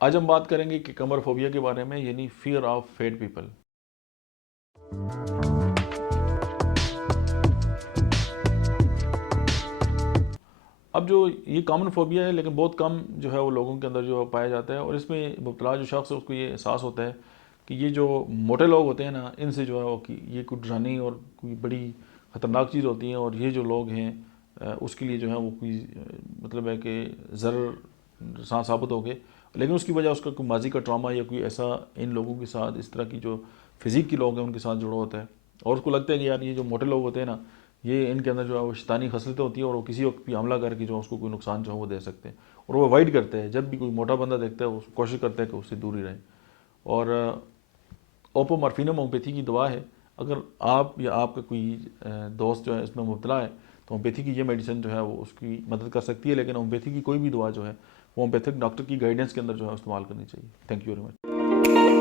आज हम बात करेंगे कि कमर फोबिया के बारे में, यानी फियर ऑफ फेट पीपल। अब जो ये कॉमन फोबिया है, लेकिन बहुत कम जो है वो लोगों के अंदर जो पाया जाता है, और इसमें मुब्तला जो शख्स है उसको ये एहसास होता है कि ये जो मोटे लोग होते हैं ना, इनसे जो है वो कि ये कोई डरानी और कोई बड़ी ख़तरनाक चीज़ होती है, और ये जो लोग हैं उसके लिए जो है वो कोई मतलब है कि ज़र साबित हो गए। लेकिन उसकी वजह उसका कोई माजी का ट्रामा या कोई ऐसा इन लोगों के साथ, इस तरह की जो फिज़िक के लोग हैं उनके साथ जुड़ा होता है, और उसको लगता है कि यार ये जो मोटे लोग होते हैं ना, ये इनके अंदर जो है वो शैतानी खसलतें होती है, और वो किसी वक्त भी हमला करके जो है उसको कोई नुकसान जो है वो दे सकते हैं, और वो अवॉइड करते हैं। जब भी कोई मोटा बंदा देखता है वो कोशिश करता है कि उससे दूर ही रहे। और ओपोमॉर्फिनम होम्योपैथी की दवा है। अगर आप या आपका कोई दोस्त जो है इसमें मुब्तला है, तो होम्योपैथी की ये मेडिसिन जो है वो उसकी मदद कर सकती है। लेकिन होम्योपैथी की कोई भी दवा जो है वो होम्योपैथिक डॉक्टर की गाइडेंस के अंदर जो है इस्तेमाल करनी चाहिए। Thank you very much.